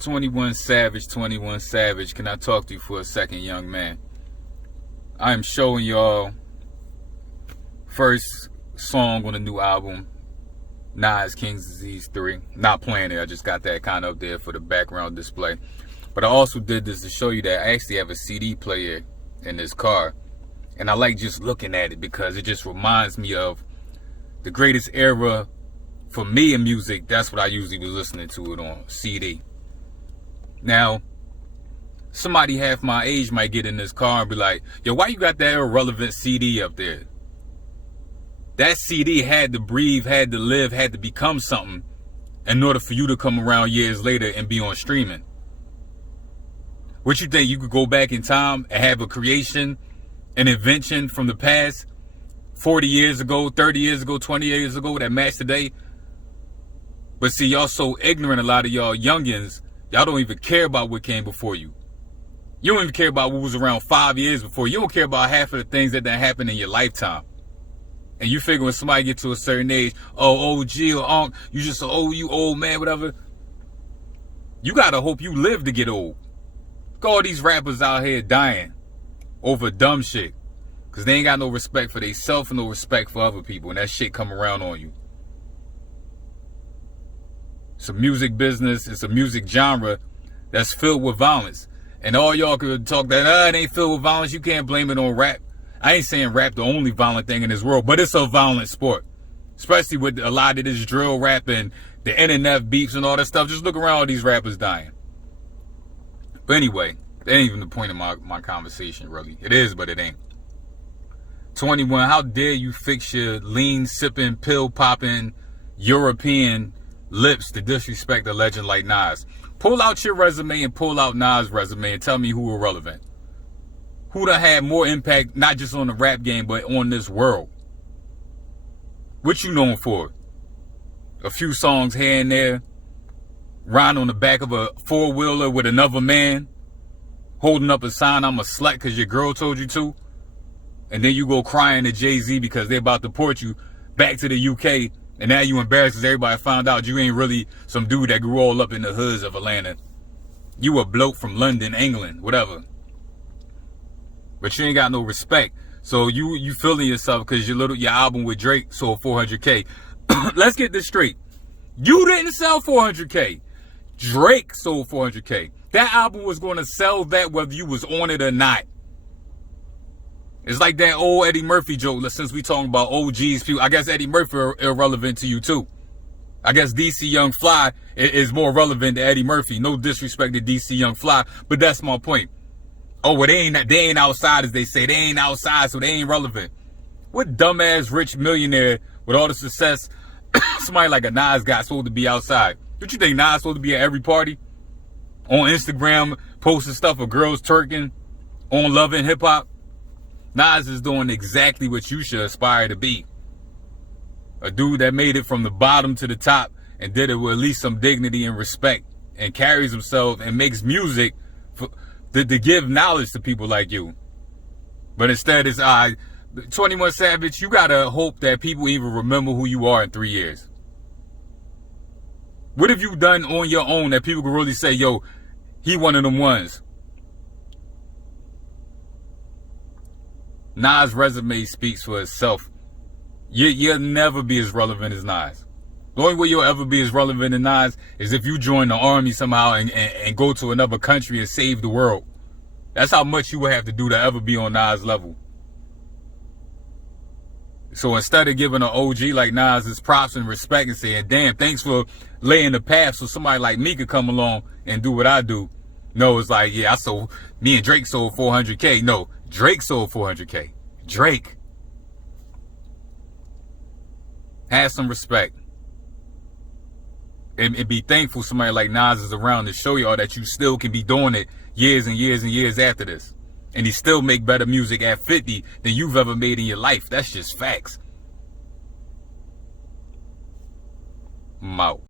21 Savage, 21 Savage. Can I talk to you for a second, young man? I'm showing y'all first song on the new album, Nas King's Disease 3. Not playing it, I just got that kind of up there for the background display. But I also did this to show you that I actually have a CD player in this car. And I like just looking at it because it just reminds me of the greatest era for me in music. That's what I usually was listening to it on, CD. Now, somebody half my age might get in this car and be like, yo, why you got that irrelevant CD up there? That CD had to breathe, had to live, had to become something in order for you to come around years later and be on streaming. What you think, you could go back in time and have a creation, an invention from the past 40 years ago, 30 years ago, 20 years ago that matched today? But see, y'all so ignorant, a lot of y'all youngins, y'all don't even care about what came before you. You don't even care about what was around 5 years before. You don't care about half of the things that happened in your lifetime. And you figure when somebody gets to a certain age, oh, OG or Unc, you just, oh, you old man, whatever. You gotta hope you live to get old. Look at all these rappers out here dying over dumb shit. Because they ain't got no respect for themselves and no respect for other people. And that shit come around on you. It's a music business. It's a music genre that's filled with violence. And all y'all could talk that, it ain't filled with violence. You can't blame it on rap. I ain't saying rap the only violent thing in this world, but it's a violent sport. Especially with a lot of this drill rap and the internet beefs and all that stuff. Just look around, all these rappers dying. But anyway, that ain't even the point of my conversation, really. It is, but it ain't. 21, how dare you fix your lean-sipping, pill-popping, European lips to disrespect a legend like Nas? Pull out your resume and pull out Nas' resume and tell me who are relevant. Who done had more impact, not just on the rap game, but on this world? What you known for? A few songs here and there. Riding on the back of a four-wheeler with another man. Holding up a sign, I'm a slut because your girl told you to. And then you go crying to Jay-Z because they're about to deport you back to the UK. And now you embarrassed because everybody found out you ain't really some dude that grew all up in the hoods of Atlanta. You a bloke from London, England, whatever. But you ain't got no respect. So you feeling yourself because your album with Drake sold 400K. Let's get this straight. You didn't sell 400K. Drake sold 400K. That album was going to sell that whether you was on it or not. It's like that old Eddie Murphy joke. Since we talking about OGs, people, I guess Eddie Murphy are irrelevant to you too. I guess DC Young Fly is more relevant to Eddie Murphy. No disrespect to DC Young Fly, but that's my point. Oh, well, they ain't outside, as they say. They ain't outside, so they ain't relevant. What dumbass rich millionaire with all the success, somebody like a Nas got supposed to be outside? Don't you think Nas supposed to be at every party? On Instagram, posting stuff of girls twerking, on Love and Hip Hop? Nas is doing exactly what you should aspire to be. A dude that made it from the bottom to the top and did it with at least some dignity and respect and carries himself and makes music to give knowledge to people like you. But instead it's 21 Savage, you gotta hope that people even remember who you are in 3 years. What have you done on your own that people can really say, yo, he one of them ones? Nas' resume speaks for itself. You'll never be as relevant as Nas. The only way you'll ever be as relevant as Nas is if you join the army somehow and go to another country and save the world. That's how much you would have to do to ever be on Nas' level. So instead of giving an OG like Nas his props and respect and saying, damn, thanks for laying the path so somebody like me could come along and do what I do. No, it's like, yeah, me and Drake sold 400K. No, Drake sold 400K. Drake. Have some respect. And be thankful somebody like Nas is around to show y'all that you still can be doing it years and years and years after this. And he still make better music at 50 than you've ever made in your life. That's just facts. I'm out.